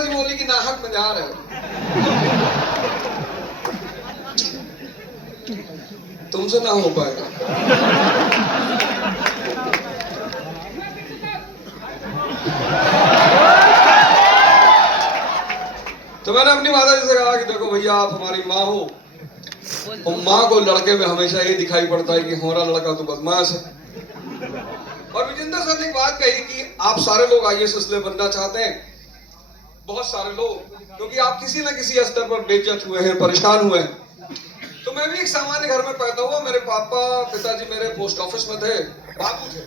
जी बोली कि नाहक में जा रहे हो, तुमसे ना हो पाएगा। तो मैंने अपनी माता जी से कहा कि देखो भैया, आप हमारी माँ हो, और माँ को लड़के में हमेशा ये दिखाई पड़ता है कि हमारा लड़का तो बदमाश है। और विजेंद्र सर ने एक बात कही कि आप सारे लोग आईएएस इसलिए बनना चाहते हैं, बहुत सारे लोग, क्योंकि आप किसी ना किसी स्तर पर बेइज्जत हुए हैं, परेशान हुए हैं। तो मैं भी एक सामान्य घर में पैदा हुआ। मेरे पिताजी मेरे पोस्ट ऑफिस में थे, बाबू थे,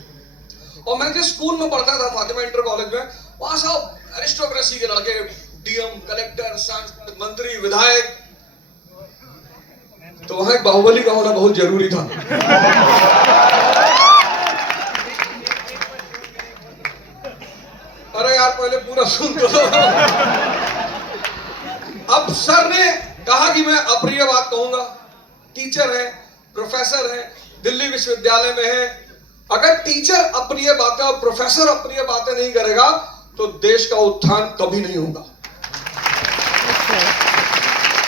और मैं जिस स्कूल में पढ़ता था, फातिमा इंटर कॉलेज में, वहां सब एरिस्टोक्रेसी के लड़के, डीएम, कलेक्टर, सांसद, मंत्री, विधायक। तो वहां एक बाहुबली का होना बहुत जरूरी था। अरे यार, पहले पूरा सुन तो लो। अब सर ने कहा कि मैं अप्रिय बात कहूंगा। टीचर है, प्रोफेसर है, दिल्ली विश्वविद्यालय में है। अगर टीचर अप्रिय बातें और प्रोफेसर अप्रिय बातें नहीं करेगा तो देश का उत्थान कभी नहीं होगा।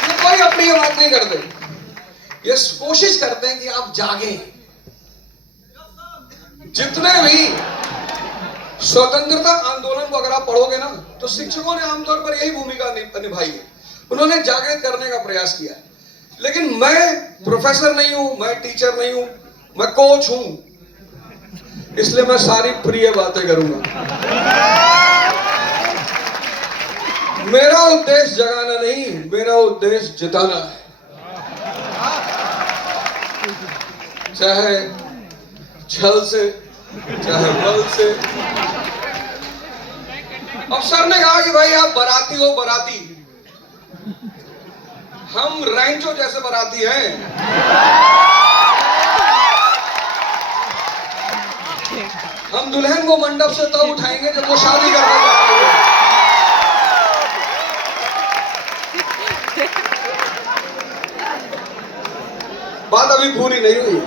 ये कोई अप्रिय बात नहीं करते, ये कोशिश करते हैं कि आप जागे। जितने भी स्वतंत्रता आंदोलन को अगर आप पढ़ोगे ना, तो शिक्षकों ने आमतौर पर यही भूमिका निभाई है। उन्होंने जागृत करने का प्रयास किया है। लेकिन मैं प्रोफेसर नहीं हूं, मैं टीचर नहीं हूं, मैं कोच हूं, इसलिए मैं सारी प्रिय बातें करूंगा। मेरा उद्देश्य जगाना नहीं, मेरा उद्देश्य जिताना है। चाहे छल से, चाहे बल से। अब सर ने कहा कि भाई आप बराती हो, बराती, हम रैंचो जैसे बराती हैं। हम दुल्हन को मंडप से तब उठाएंगे जब वो शादी करने जाएंगे। बात अभी पूरी नहीं हुई।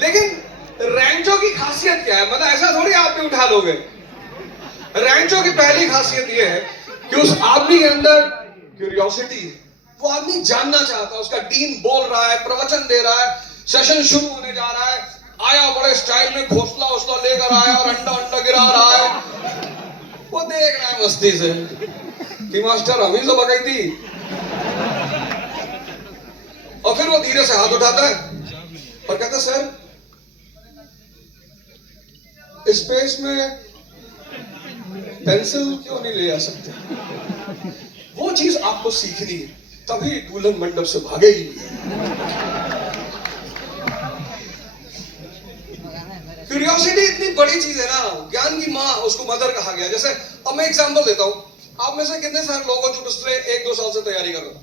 लेकिन रैंचो की खासियत क्या है? मतलब ऐसा थोड़ी आप भी उठा लोगे। रैंचो की पहली खासियत यह है कि उस आदमी के अंदर क्यूरियोसिटी है। वो आदमी जानना चाहता है। उसका डीन बोल रहा है, प्रवचन दे रहा है, सेशन शुरू होने जा रहा है, आया बड़े स्टाइल में, घोंसला उसला लेकर आया और अंडा गिरा रहा है। वो देख रहा है मस्ती से कि मास्टर हम ही तो बगई थी। और फिर वो धीरे से हाथ उठाता है और कहता, सर स्पेस में पेंसिल क्यों नहीं ले आ सकते? वो चीज आपको सीखनी है, तभी दुल्हन मंडप से भागेगी। क्यूरियोसिटी इतनी बड़ी चीज है ना, ज्ञान की माँ, उसको मदर कहा गया। जैसे अब मैं एग्जांपल देता हूं। आप में से कितने सारे लोग हो जो पिछले 1-2 साल से तैयारी कर रहे हो?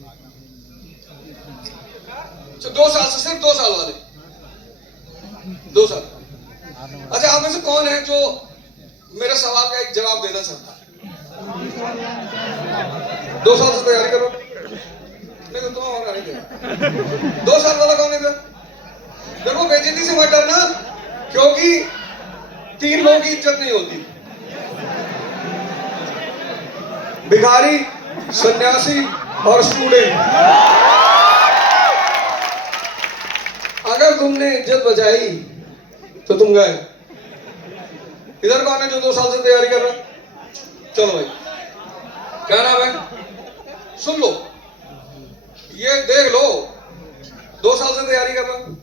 2 साल से, सिर्फ 2 साल वाले, 2 साल। अच्छा, आप में से कौन है जो मेरे सवाल का एक जवाब देना चाहता है? 2 साल से तैयारी करो। नहीं तो तुम और नहीं देगा। 2 साल वाला कौन है? देखो, बेइज्जती से मत डरना, क्योंकि 3 लोगों की इज्जत नहीं होती। भिखारी, सन्यासी और स्टूडेंट। अगर तुमने इज्जत बचाई तो तुम गए। इधर कौन है जो 2 साल से तैयारी कर रहा है? चलो भाई, क्या नाम है? सुन लो, ये देख लो, 2 साल से तैयारी कर रहा हूं,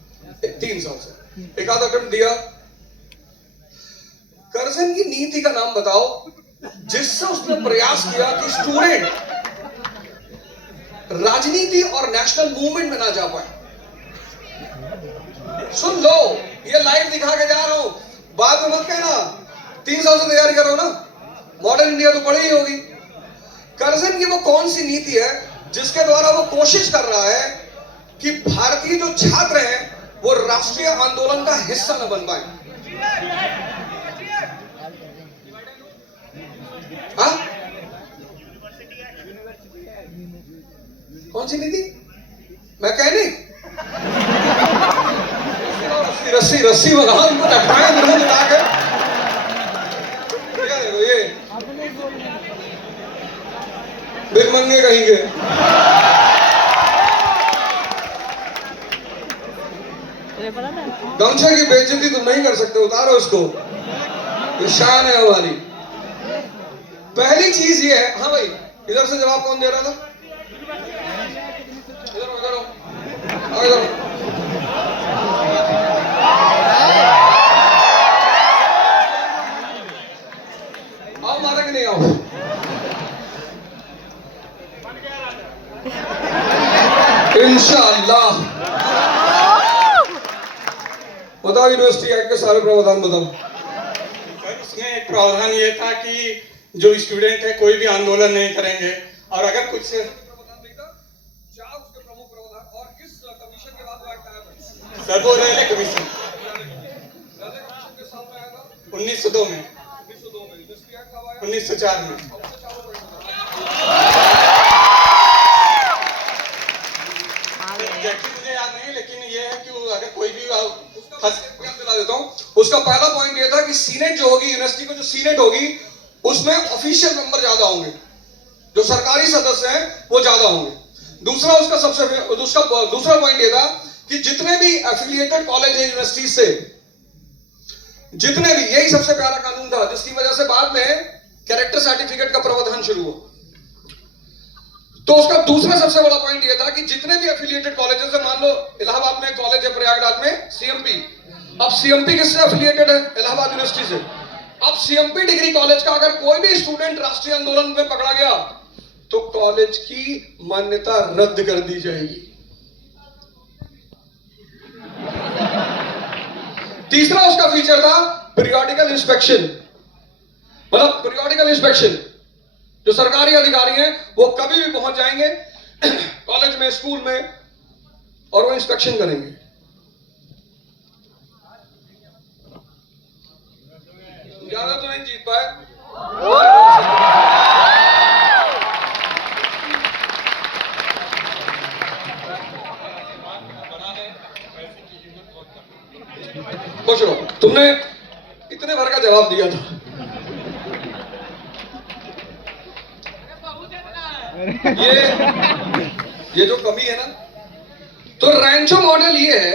3 साल से, एक आधा अटेम्प्ट दिया। कर्जन की नीति का नाम बताओ जिससे उसने प्रयास किया कि स्टूडेंट राजनीति और नेशनल मूवमेंट में ना जा पाए। सुन लो, ये लाइव दिखा के जा रहा हूं, बाद में मत कहना 3 साल से तैयारी कर रहा हूं ना, मॉडर्न इंडिया तो पढ़ी ही होगी। कर्जन की वो कौन सी नीति है जिसके द्वारा वो कोशिश कर रहा है कि भारतीय जो छात्र हैं वो राष्ट्रीय आंदोलन का हिस्सा न बन पाए? हाँ? कौन सी नीति? मैकेनिक? रस्सी रस्सी मंगाओ, इनको लटकाएं, ये भिखमंगे कहेंगे। गमछे की बेइज्जती तुम नहीं कर सकते, उतारो इसको, ये शान है हमारी। पहली चीज ये है, हाँ भाई इधर से जवाब कौन दे रहा था? इधर इधर आओ, इधर आओ, मारा कि नहीं आओ? इंशाअल्लाह। बताओ यूनिवर्सिटी एक्ट के सारे प्रावधान बताओ। सर उसमें एक प्रावधान ये था कि जो स्टूडेंट है कोई भी आंदोलन नहीं करेंगे, और अगर कुछ सर वो रेलवे कमीशन 1902 में, 1904 में। मुझे याद नहीं, लेकिन ये है कि अगर कोई भी दिला देता हूं। उसका पहला पॉइंट ये था कि सीनेट जो होगी, यूनिवर्सिटी को जो सीनेट होगी उसमें ऑफिशियल मेंबर ज्यादा होंगे, जो सरकारी सदस्य हैं वो ज्यादा होंगे। दूसरा उसका दूसरा पॉइंट ये था कि जितने भी एफिलिएटेड कॉलेज है यूनिवर्सिटी से, जितने भी, यही सबसे प्यारा कानून था जिसकी वजह से बाद में कैरेक्टर सर्टिफिकेट का प्रावधान शुरू हुआ। तो उसका दूसरा सबसे बड़ा पॉइंट यह था कि जितने भी एफिलिएटेड कॉलेजेस है, मान लो इलाहाबाद में कॉलेज है, प्रयागराज में सीएमपी, अब सीएमपी किससे एफिलिएटेड है? इलाहाबाद यूनिवर्सिटी से। अब सीएमपी डिग्री कॉलेज का अगर कोई भी स्टूडेंट राष्ट्रीय आंदोलन में पकड़ा गया तो कॉलेज की मान्यता रद्द कर दी जाएगी। तीसरा उसका फीचर था पीरियोडिकल इंस्पेक्शन, मतलब पीरियोडिकल इंस्पेक्शन, जो सरकारी अधिकारी हैं वो कभी भी पहुंच जाएंगे कॉलेज में, स्कूल में, और वो इंस्पेक्शन करेंगे। ज्यादा तो नहीं जीत पाए, खुश रहो, तुमने इतने भर का जवाब दिया था। ये जो कमी है ना, तो रैंचो मॉडल ये है